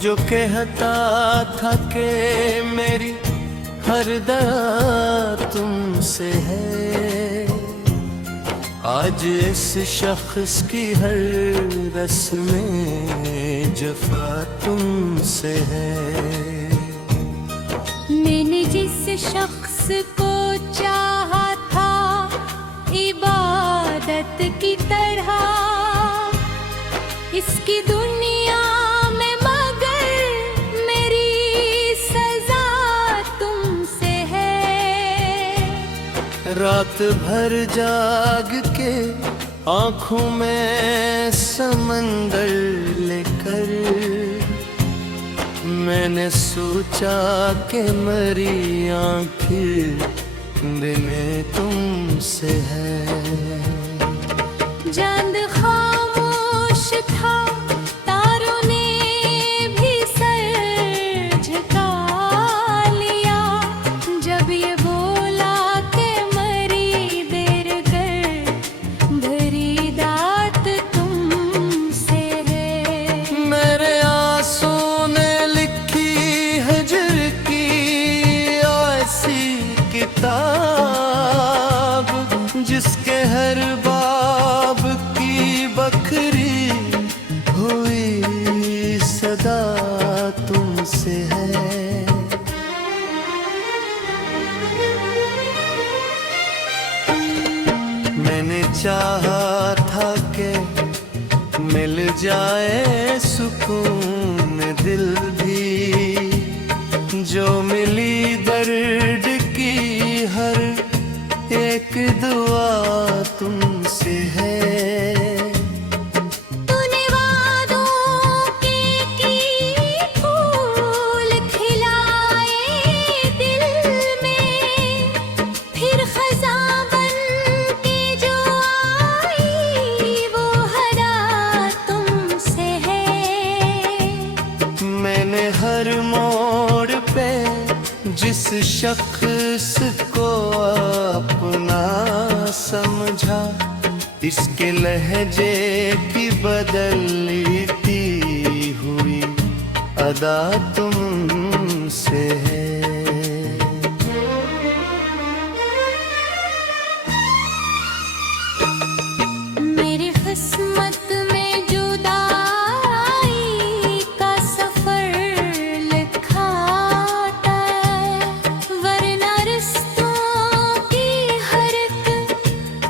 जो कहता था कि मेरी हर दया तुमसे है, आज इस शख्स की हर रस्में जफा तुमसे है। मैंने जिस शख्स को चाहा था इबादत की तरह, इसकी दुनिया में मगर मेरी सजा तुमसे है। रात भर जाग के आँखों में समंदर लेकर, मैंने सोचा कि मरी आँखें दिन तुमसे है। चांद खामोश था, तारों ने भी सर झुका लिया, जब ये बोला कि मरी देर कर भरी दात तुमसे है। मेरे आंसू ने लिखी हिज्र की ऐसी किताब, जिसके हर बाब की बकरी हुई सदा तुमसे है। मैंने चाहा था कि मिल जाए सुकून दिल भी, जो मिली दर्द की हर एक दुआ तुमसे है। तूने वादों की फूल खिलाए दिल में, फिर खज़ां बन के जो आई वो हरा तुमसे है। मैंने हर मोड़ पे जिस शख्स को अपना समझा, इसके लहजे की बदलती हुई अदा तुमसे है। मेरी किस्मत में जुदाई का सफर लिखा है, वरना रिश्तों की हर एक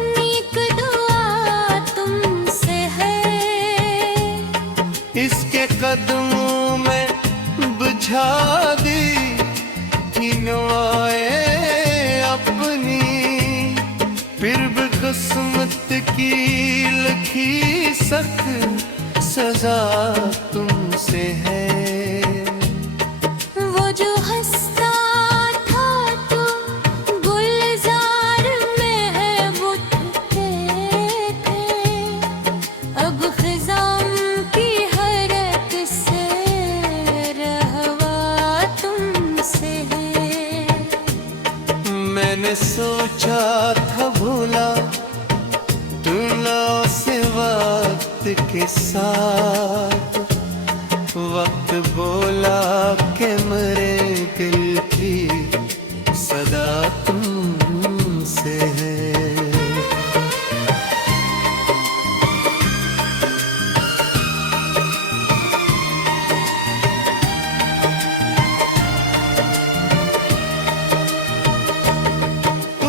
नेक दुआ तुमसे है। इसके कदमों में बुझा दी किनाए अपनी, फिर भी किस्मत की लिखी सख्त सजा तुमसे है। वो जो हंसता था तो गुलजार में बुझते थे, अब खिज़ां की हरकत से रहवा तुमसे है। मैंने सोचा था भूला तुला से वक्त के साथ, वक्त बोला कि मेरे दिल की सदा तुमसे है।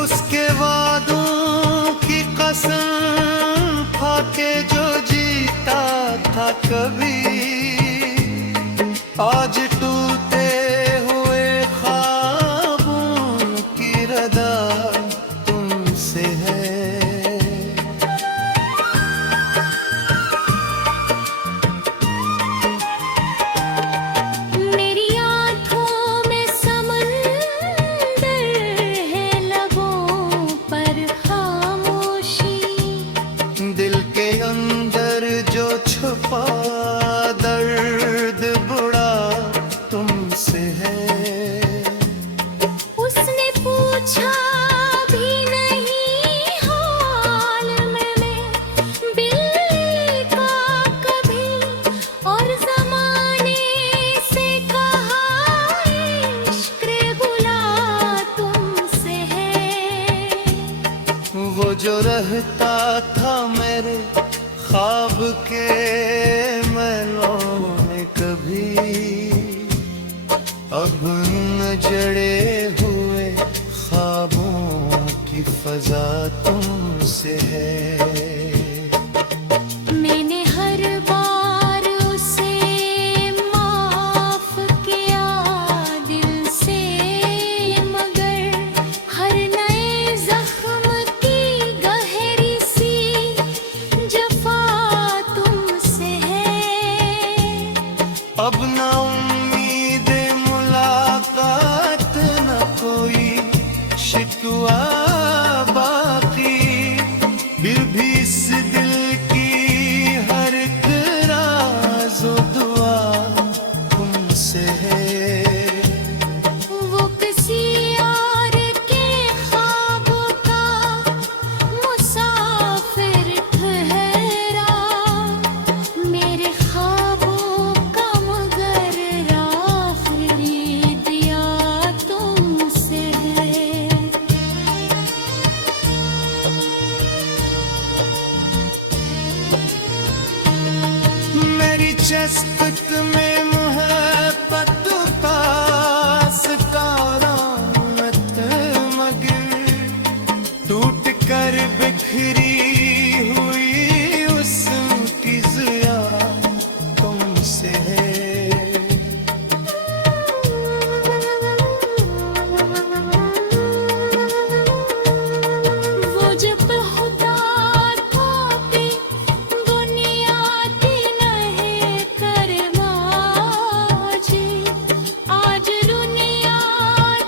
उसके वादों की कसम खा के जो जीता था कभी, आज टूटे हुए ख्वाबों की रदा तुमसे है। मेरी आँखों में समंदर है, लबों पर खामोशी, दिल के अंदर जो छुपा दर्द बुरा तुमसे है। उसने पूछा जो रहता था मेरे ख्वाब के महलों में कभी, अब न जड़े हुए ख्वाबों की फजा तुमसे है। मैंने हर बार उसे माफ किया दिल से, मगर हर नए जख्म की गहरी सी जफा तुमसे है। अब ना उम्मीद मुलाकात न कोई शिकवा बाकी, फिर भी इस दिल की हर एक राज़ो दुआ तुमसे है। वो किसी और के ख्वाबों का मुसाफिर ठहरा, मेरे ख्वाबों का मगर आखिरी दिया तुमसे है। मेरी चस्कत में मोहब्बत पास कारामत मगर, टूट कर बिखरी हुई उसकी ज़िया तुमसे है। वो जब खुदा था पे दुनिया थी नहीं करमाजी, आज दुनिया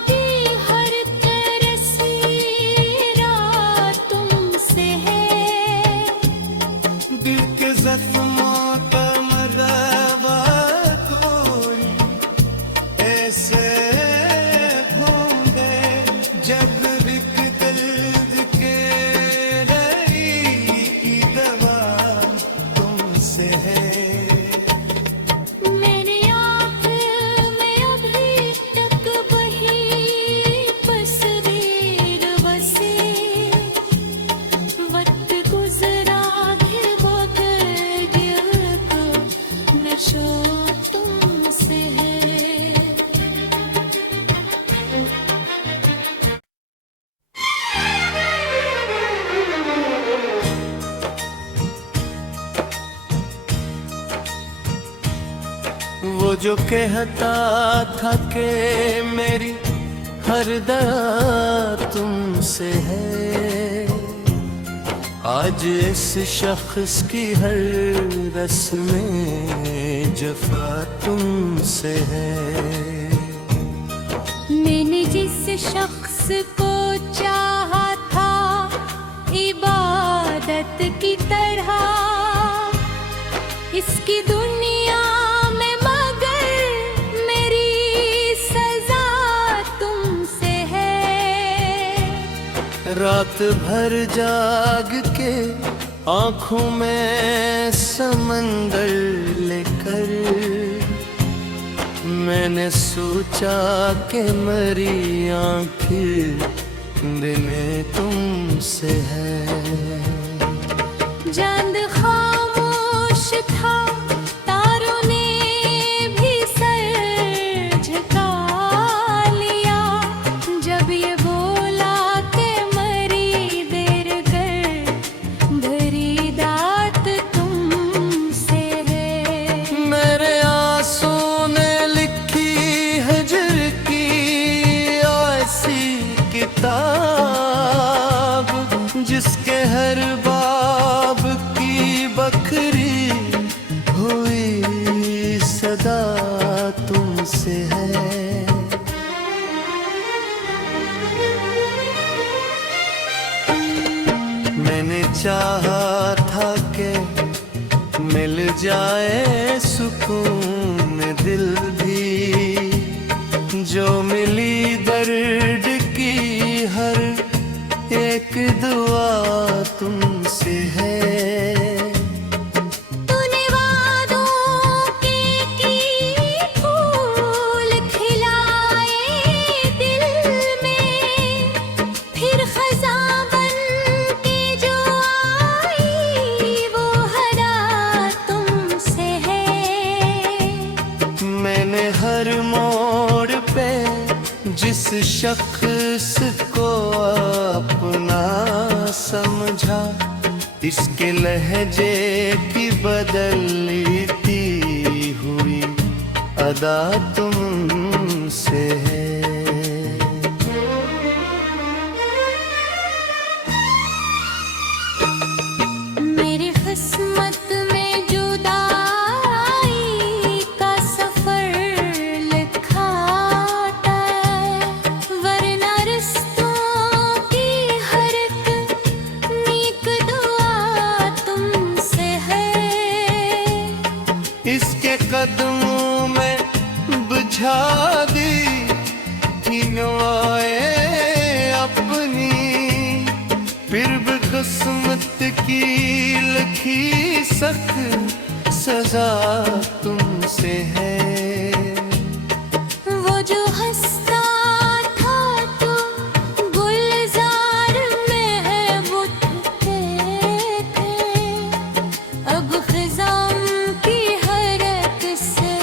की हर तरसीरा तुमसे है। दिल के ज़ख्मों का मदावा कोई ऐसे होंगे, जब बिक दर्द के रही दवा तुमसे है। मेरी आँख में अभी तक वही तस्वीर बसी, वक्त गुजरा है मगर दिल को नशो तुमसे है। वो जो कहता था कि मेरी हर दया तुमसे है, आज इस शख्स की हर रस्में जफा तुमसे है। मैंने जिस शख्स को चाहा था इबादत की तरह, इसकी दुनिया में मगर मेरी सजा तुमसे है। रात भर जाग के आंखों में समंदर लेकर, मैंने सोचा कि मेरी आंखें दिन तुमसे है। चांद खामोश था, तारों ने भी सर झुका लिया, जब ये बोला कि मरी देर कर भरी दात तुमसे है। मेरे आंसू ने लिखी हिजर की ऐसी किताब, जिसके हर बाब की बकरी हुई सदा तुमसे है। मैंने चाहा था कि मिल जाए सुकून दिल भी, जो मिली दर्द की हर एक दुआ तुमसे है। तूने वादों की फूल खिलाए दिल में, फिर खज़ां बन के शख्स को अपना समझा, इसके लहजे की बदलती हुई अदा तुमसे है। मेरी किस्मत में जुदाई का सफर लिखा है, वरना रिश्तों की हर एक नेक दुआ तुमसे है। इसके कदमों में बुझा दी थी नवाए अपनी, फिर भी किस्मत की लिखी सख्त सजा तुमसे है। वो जो हंसता था तो गुलजार में बुझते थे, अब खिज़ां की हरकत से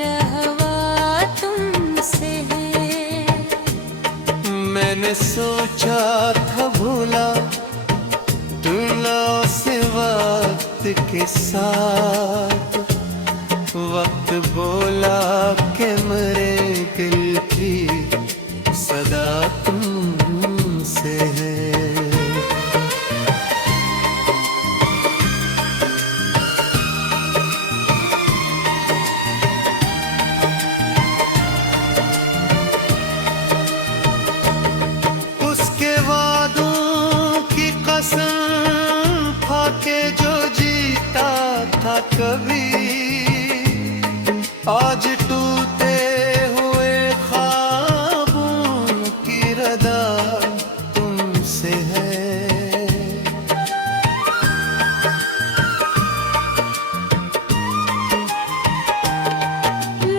रहवा तुमसे है। मैंने सोचा था भूला तुला से वक्त के साथ, वक्त बोला कि मेरे दिल की सदा तुमसे है। उसके वादों की कसम खा के जो जीता था कभी, आज टूटे हुए ख्वाबों की रदा तुमसे है।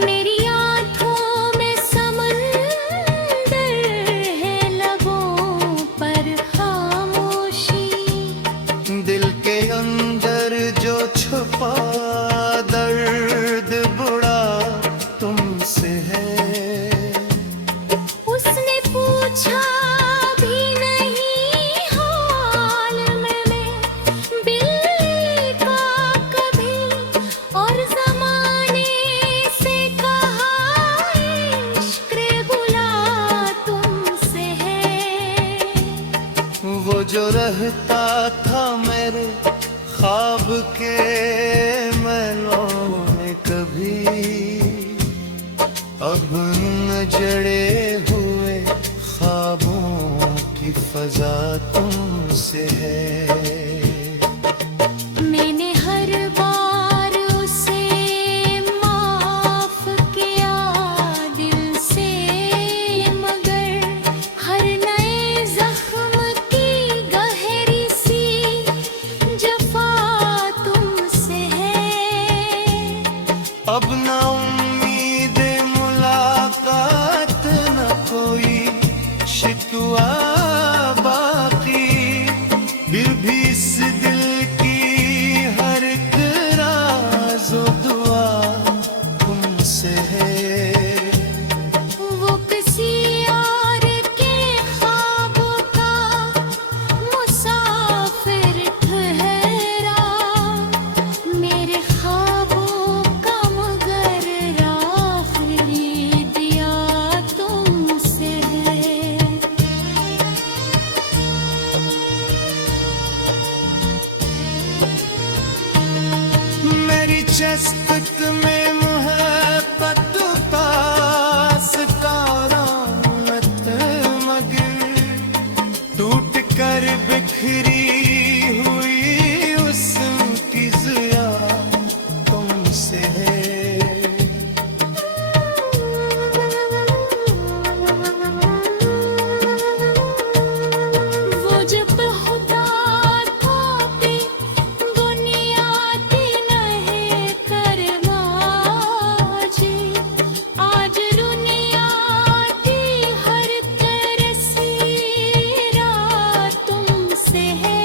मेरी आँखों में समंदर है, लबों पर खामोशी, दिल के अंदर जो छुपा दर्द बुरा तुमसे है। उसने पूछा भी नहीं हाल में मैं बिल्ली का कभी, और ज़माने से कहा इश्क़ बुला तुमसे है। वो जो रहता था मेरे ख्वाब के महलों में कभी, अब न जड़े हुए ख्वाबों की फजा तुमसे है। मैंने हर बार उसे माफ किया दिल से, मगर हर नए जख्म की गहरी सी जफा तुमसे है। अब ना उम्मीद मुलाकात न कोई शिकवा बाकी, फिर भी इस दिल की हर एक राज़ो दुआ तुमसे है। वो किसी और के ख्वाबों का मुसाफिर ठहरा, मेरे ख्वाबों का मगर आखिरी दिया तुमसे है। मेरी चस्कत में मोहब्बत पास का रौनक मगर, टूट कर बिखरी हुई उसकी ज़िया तुमसे है। वो जब होता था भी बुनियादी नहीं करवाजी, आज दुनियादी हर तरह से रात तुमसे है।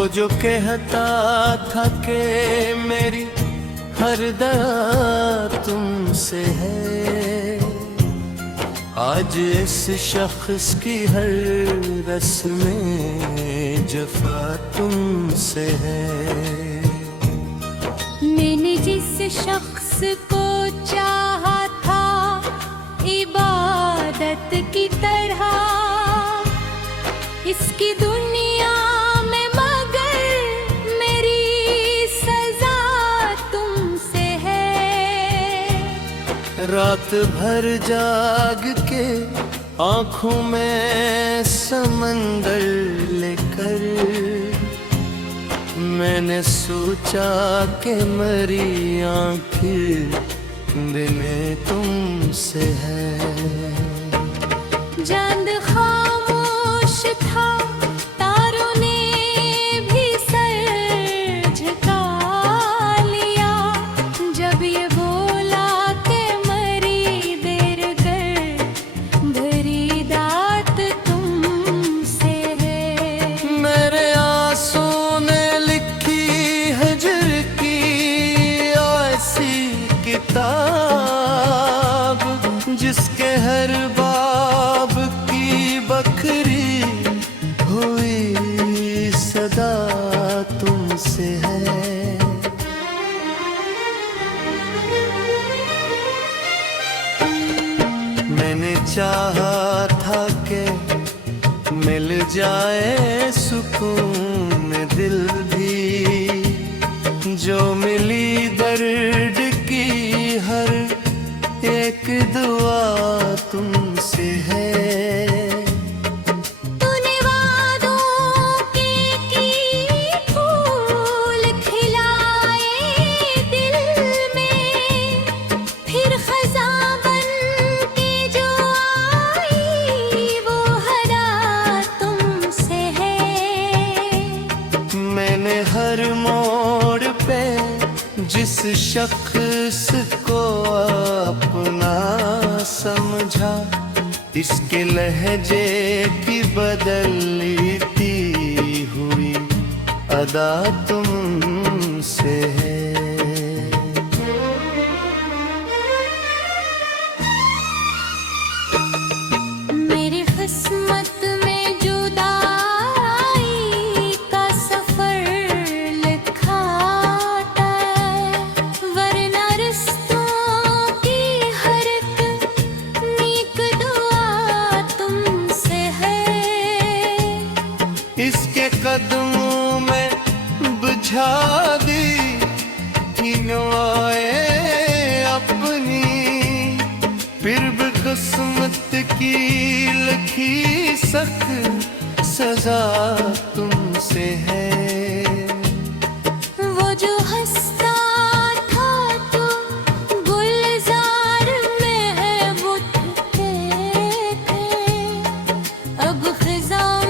वो जो कहता था कि मेरी हर दया तुमसे है, आज इस शख्स की हर रस्में जफा तुमसे है। मैंने जिस शख्स को चाहा था इबादत की तरह, इसकी दुनिया में मगर मेरी सजा तुमसे है। रात भर जाग के आंखों में समंदर लेकर, मैंने सोचा कि मरी आंखें देने तुमसे है। चांद खामोश था, तारों ने भी सर झुका लिया, जब ये बोला कि मरी देर कर भरी दात तुमसे है। मेरे आंसू ने लिखी हजर की ऐसी किताब, जिसके हर बाब की बकरी हुई सदा तुमसे है। मैंने चाहा था कि मिल जाए सुकून दिल भी, जो मिली दर्द की हर एक दुआ तुमसे है। तूने वादों की फूल खिलाए दिल में, फिर खज़ां बन के जो आई वो हरा तुमसे है। मैंने हर मोड़ पे जिस शख्स को अपना समझा, इसके लहजे की बदलती हुई अदा तुमसे है। मेरी किस्मत में जुदाई का सफर लिखा है, वरना रिश्तों की हर एक नेक दुआ तुमसे है। इसके कदमों में बुझा दी नवाए अपनी, फिर भी किस्मत की लिखी सख्त सजा तुमसे है। वो जो हंसता था तो गुलजार में बुझते थे, अब खिज़ां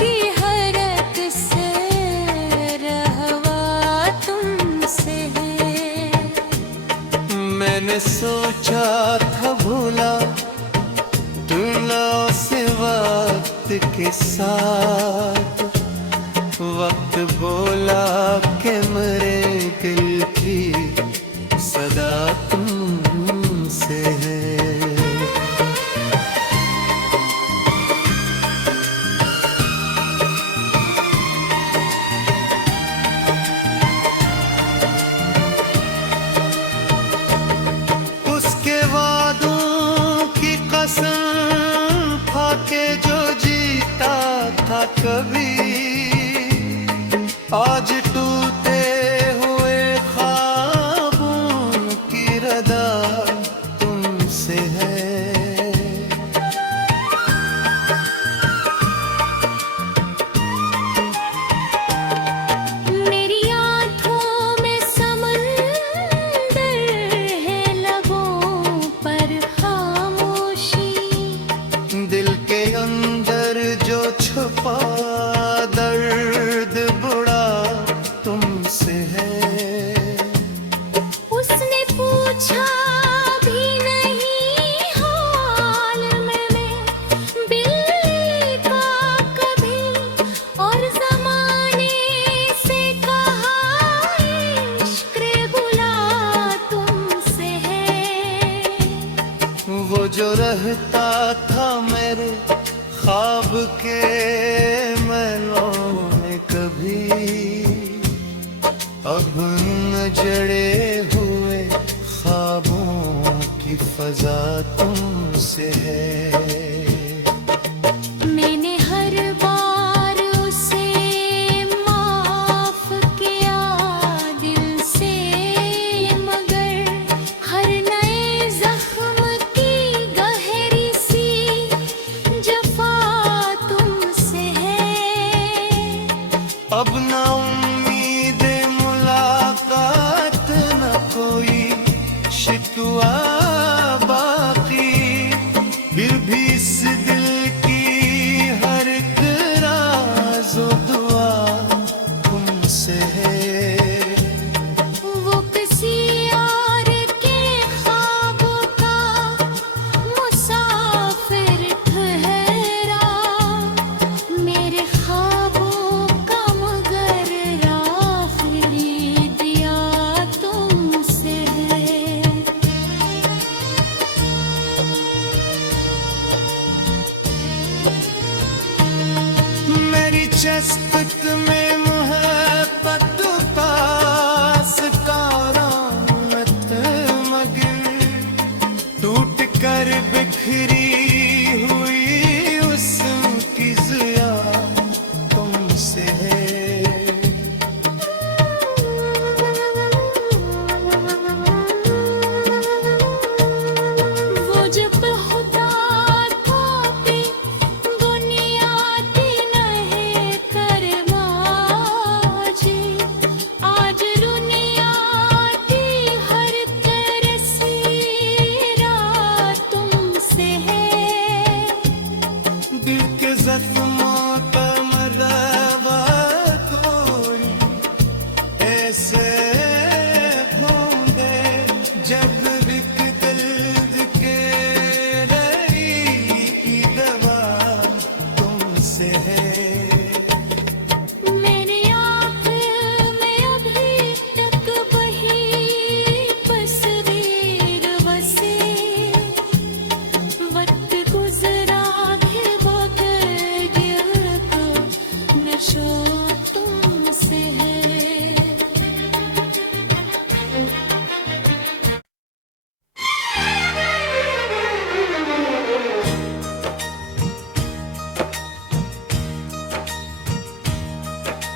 की हरकत से रहवा तुमसे है। मैंने सोचा था भूला तुला से वक्त के साथ, वक्त बोला कि मेरे दिल की सदा तुमसे है। उसके वादों की कसम खा के जो जीता था कभी, आज टूटे हुए ख्वाबों की रदा तुमसे है। मेरी आँखों में समंदर है, लबों पर खामोशी, दिल के अंदर जो छुपा दर्द बुरा तुमसे है। उसने पूछा भी नहीं जो रहता था मेरे ख्वाब के महलों में कभी, अब न जड़े हुए ख्वाबों की फजा तुमसे है। मैंने हर बार उसे माफ किया दिल से, मगर हर नए जख्म की गहरी सी जफा तुमसे है। अब ना उम्मीद मुलाकात न कोई शिकवा बाकी, फिर भी इस दिल की हर एक राज़ो दुआ तुमसे है। वो किसी और के ख्वाबों का मुसाफिर ठहरा, मेरे ख्वाबों का मगर आखिरी दिया तुमसे है। मेरी चस्पत में मोहब्बत पास कारामत मगर, टूट कर बिखरी हुई उसकी ज़िया तुमसे है। वो जब होता था पे बुनियादी नहीं करवाजी, आज रुनियादी हर तरसी रात तुमसे है। दिल के जख्मों का मदावा कोई ऐसे होंगे जब बिक दर्द के रही दवा तुमसे है। मेरी आँख में अभी तक वही तस्वीर बसी, वक्त गुजरा है बगैर दिल को नशो तुमसे है।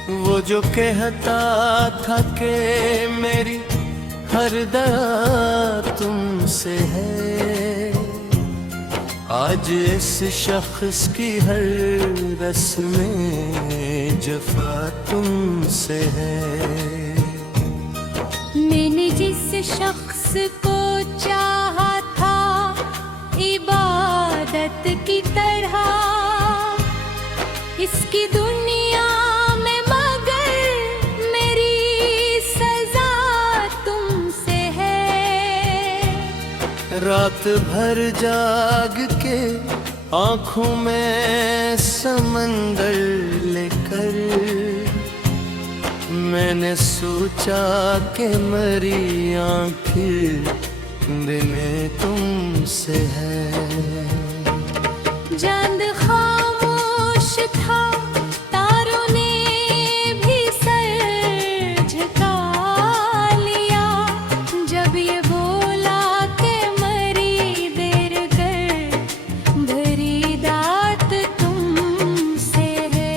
वो जो कहता था कि मेरी हर दया तुमसे है, आज इस शख्स की हर रस्में जफा तुमसे है। मैंने जिस शख्स को चाहा था इबादत की तरह, इसकी दुनिया में मगर मेरी सजा तुमसे है। रात भर जाग के आँखों में समंदर लेकर, मैंने सोचा कि मेरी आँखें दिन तुमसे है। चांद खामोश था, तारों ने भी सर झुका लिया, जब ये बोला कि मरी देर कर भरी दात तुमसे है।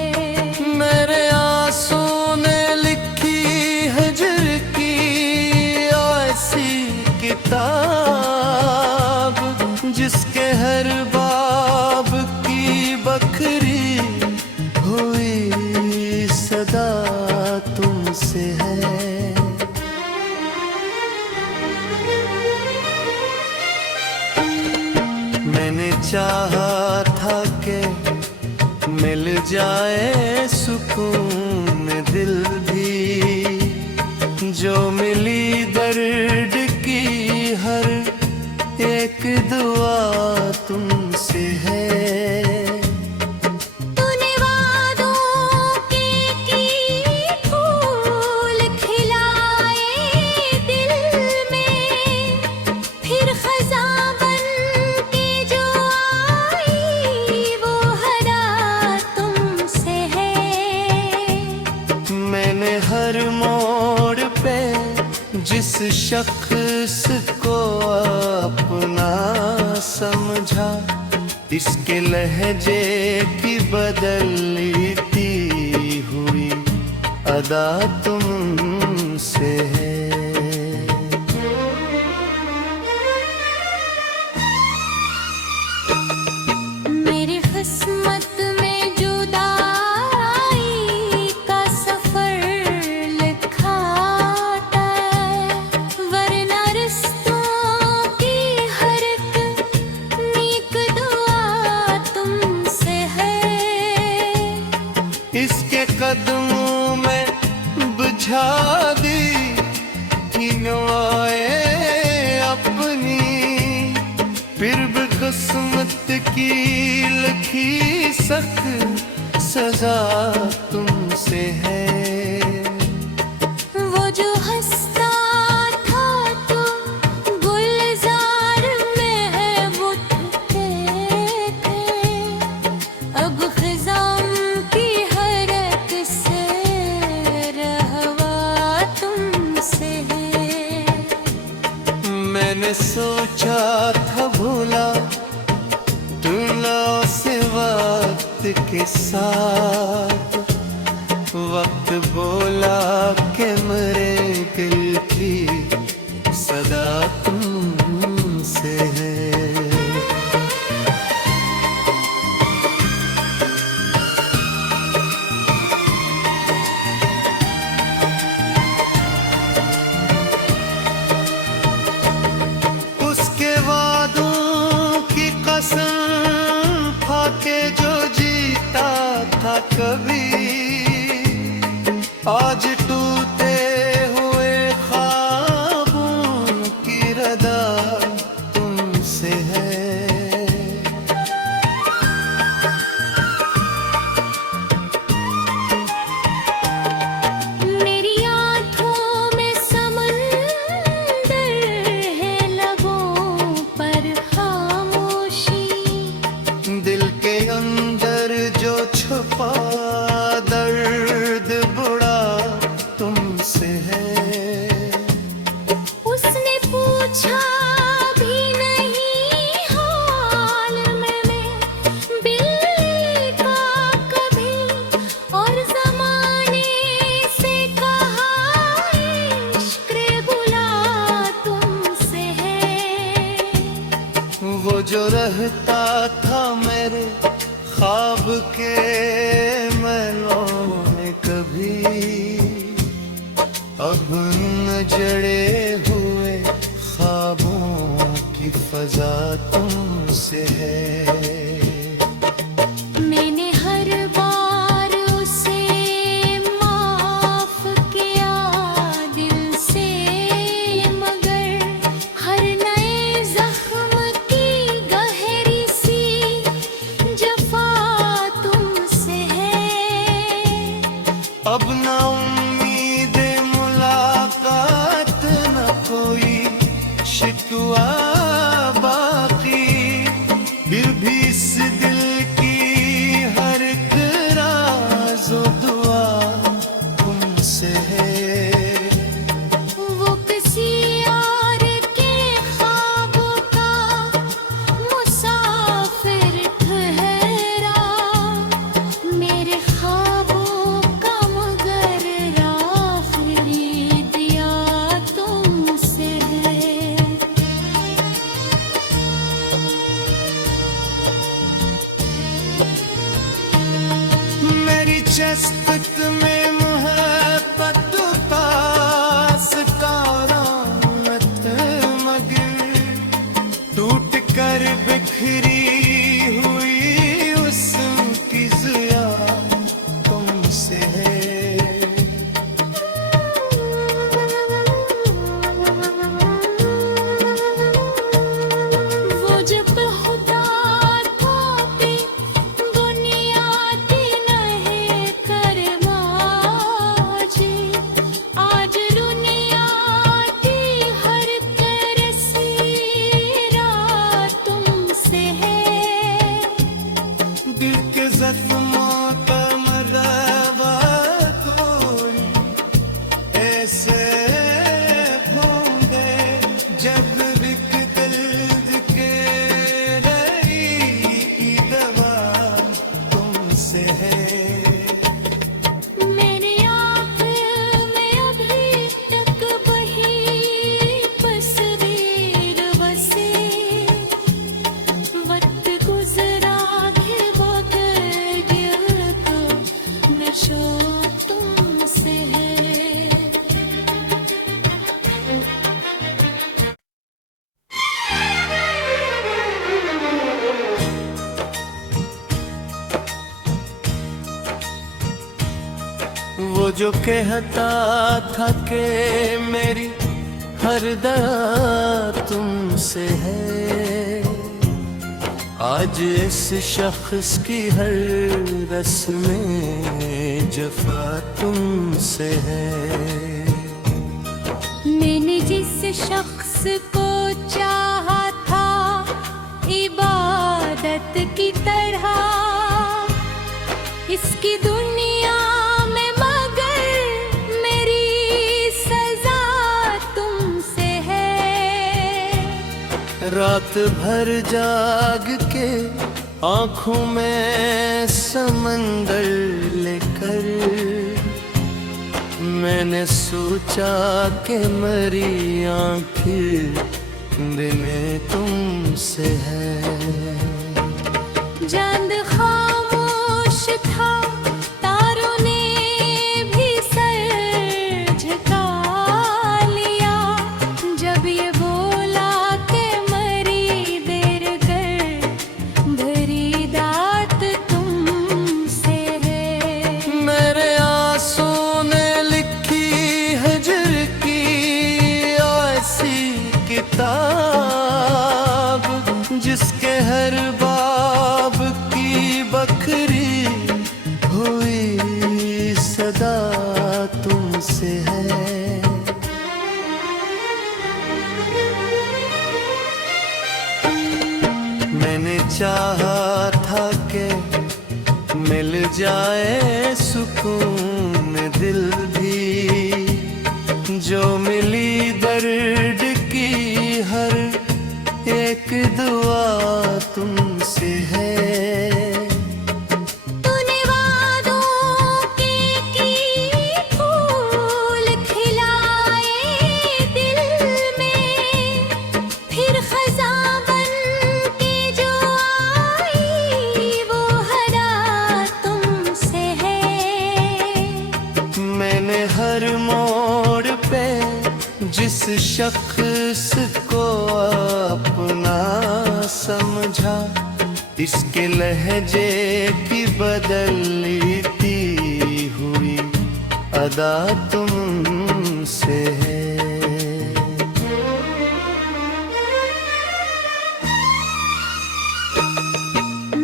मेरे आंसू ने लिखी हजर की ऐसी किताब, जिसके हर बाब की बकरी हुई सदा तुमसे है। मैंने चाहा था कि मिल जाए सुकून दिल भी, जो मिली दर्द की हर एक दुआ तुमसे है। तूने वादों के फूल खिलाए दिल में, फिर खज़ां बन के शख्स को अपना समझा, इसके लहजे की बदलती हुई अदा तुमसे है। मेरी किस्मत में जुदाई का सफर लिखा है, वरना रिश्तों की हर एक नेक दुआ तुमसे है। इसके कदमों में बुझा दी थी नवाए अपनी, फिर भी किस्मत की लिखी सख्त सजा तुमसे है। वो जो हंसता था तो गुलजार में बुझते थे, अब खिजाम की हरकत से रहवा तुमसे है। मैंने सोचा था भूला तुलना से वक्त के साथ, वक्त बोला कि मेरे दिल की सदा तुमसे है। उसके वादों की कसम खाके जो जीता था कभी, आज टूटे हुए ख्वाबों की रदा तुमसे है। मेरी आँखों में समंदर है, लबों पर खामोशी, दिल के अंदर जो छुपा दर्द बुरा तुमसे है। उसने पूछा भी नहीं हाल में मैं बिल्ली का कभी, और ज़माने से कहा इश्क़ बुला तुमसे है। वो जो रहता था मेरे ख्वाब के महलों में कभी, अब न जड़े हुए ख्वाबों की फजा तुमसे है। मैंने हर बार उसे माफ किया दिल से, मगर हर नए जख्म की गहरी सी जफा तुमसे है। अब ना उम्मीद मुलाकात न कोई शिकवा बाकी, फिर भी इस दिल की हर एक राज़ो दुआ तुमसे है। वो किसी और के ख्वाबों का मुसाफिर ठहरा, मेरे ख्वाबों का मगर आखिरी दिया तुमसे है। मेरी चस्पत में मोहब्बत पास का रामत मगर, टूट कर बिखरी हुई उसकी ज़िया तुमसे है। वो जब खुदा था पे बुनियादी नहीं करवा जी, आज दुनियादी हर तरसी रात तुमसे है। जो कहता था कि मेरी हर दया तुमसे है, आज इस शख्स की हर रस्में जफा तुमसे है। मैंने जिस शख्स को चाहा था इबादत की तरह, इसकी दुनिया में मगर मेरी सजा तुमसे है। रात भर जाग के आंखों में समंदर लेकर, मैंने सोचा कि मरी आंखें दिने तुमसे है। चांद खामोश था, तारों ने भी सर झुका लिया, जब ये बोला कि मरी देर कर भरी दात तुमसे है। मेरे आंसू ने लिखी हिज्र की ऐसी किताब, जिसके हर बाब की बकरी हुई सदा तुमसे है। मैंने चाहा था कि मिल जाए सुकून दिल भी, जो मिली दर्द की हर एक दुआ तुमसे है। तूने वादों की फूल खिलाए दिल में, फिर खज़ां बन के जो आई वो हरा तुमसे है। मैंने हर मोड़ पे जिस शख्स को अपना समझा, इसके लहजे की बदलती हुई अदा तुमसे है।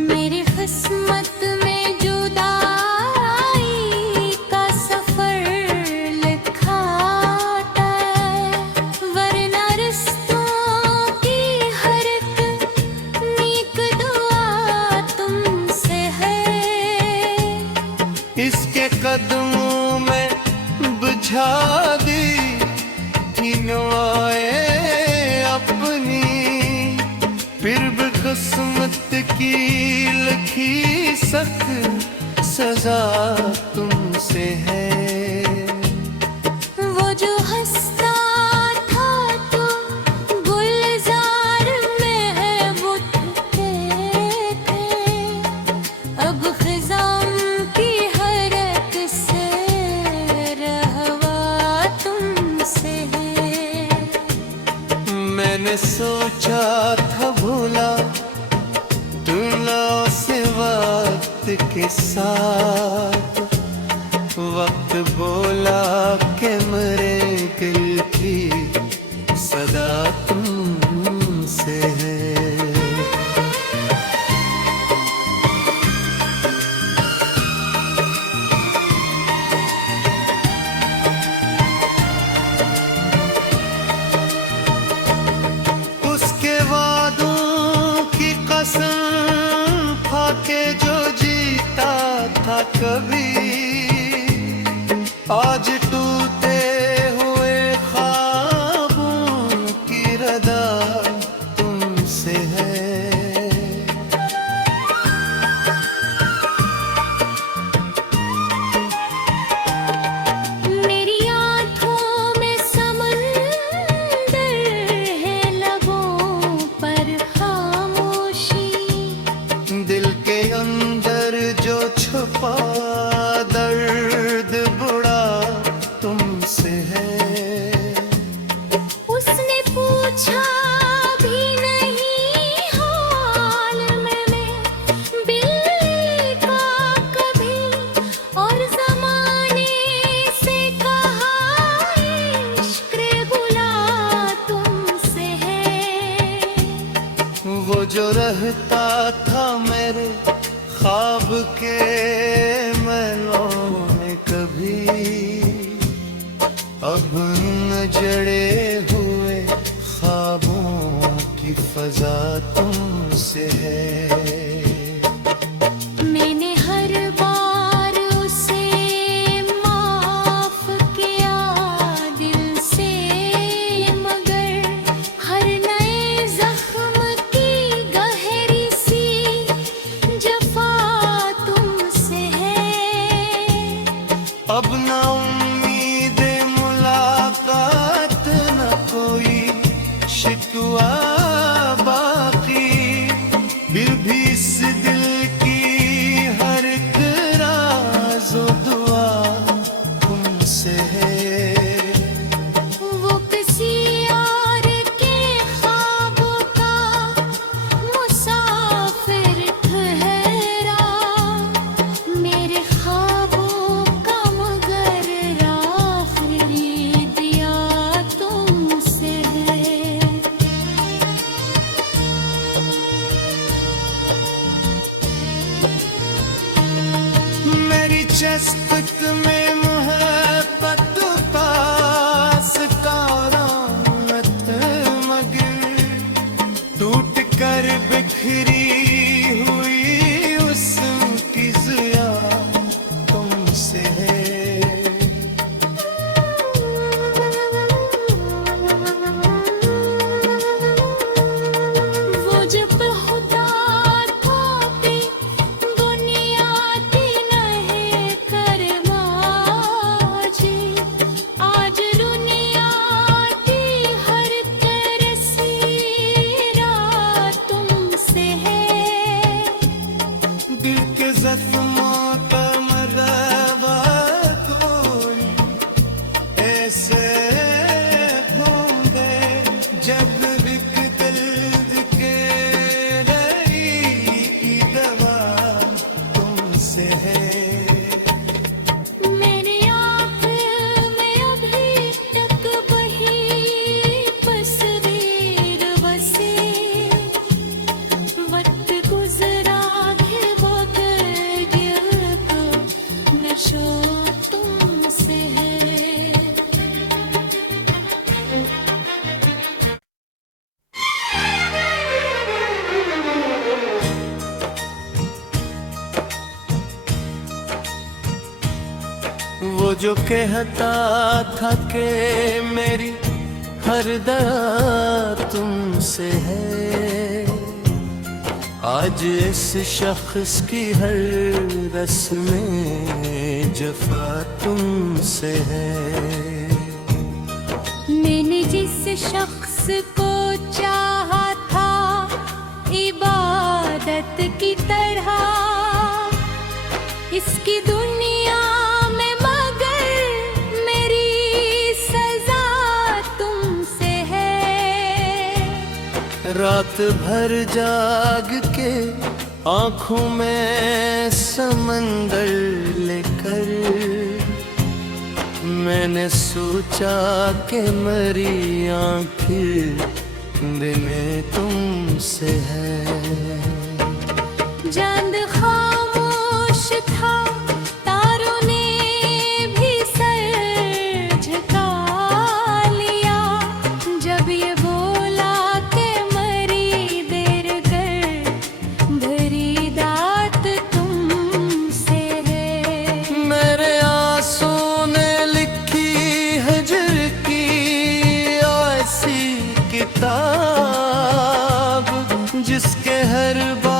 मेरी किस्मत में जुदाई का सफर लिखा है, वरना रिश्तों की हर एक नेक दुआ तुमसे है। इसके कदमों में बुझा दी थी नवाए अपनी, फिर भी किस्मत की लिखी सख्त सजा तुमसे है। वो जो हंसता था तो गुलजार में बुझते थे, अब खिज़ां की हरकत से रहवा तुमसे है। मैंने सोचा था भूला तुला से वक्त के साथ, वक्त बोला कि मेरे दिल की सदा तुमसे है। उसके वादों की कसम खा के जो जीता था कभी, आज टूटे हुए ख्वाबों की रदा तुमसे है। मेरी आँखों में समंदर है, लबों पर खामोशी, दिल के अंदर जो छुपा दर्द बुरा तुमसे है। उसने पूछा भी नहीं वो जो रहता था मेरे ख्वाब के महलों में कभी, अब न जड़े हुए ख्वाबों की फजा तुमसे है। मैंने हर बार उसे माफ किया दिल से, मगर हर नए जख्म की गहरी सी जफा तुमसे है। अब ना उम्मीद मुलाकात न कोई शिकवा बाकी, फिर भी इस दिल की हर एक राज़ो दुआ तुमसे है। वो किसी और के ख्वाबों का मुसाफिर ठहरा, मेरे ख्वाबों का मगर आखिरी दिया तुमसे है। मेरी चस्पत में मोहब्बत पास का रामत मगर, टूट कर बिखरी हुई उसकी ज़िया तुमसे है। वो जब खुदा था भी दुनिया थी नहीं करवाजी, आज दुनिया की हर तरसीरा तुमसे है। दिल के जख्मों का मरहबा कोई ऐसे होंगे, जब बिक दर्द के रही दवा तुमसे है। मेरी आँख में अभी तक वही तस्वीर बसी, वक्त गुजरा है बगैर दिल को नशो तुमसे है। वो जो कहता था कि मेरी हर दया तुमसे है, आज इस शख्स की हर रस्में जफा तुमसे है। मैंने जिस शख्स को चाहा था इबादत की तरह, इसकी दुनिया में मगर मेरी सजा तुमसे है। रात भर जाग के आंखों में समंदर लेकर, मैंने सोचा कि मरी आंखें दिने तुमसे है। चांद खामोश था, तारों ने भी सर झुका लिया, जब ये बोला कि मरी देर कर भरी दात तुमसे है। मेरे आंसू ने लिखी हजर की ऐसी किताब, जिसके हर बार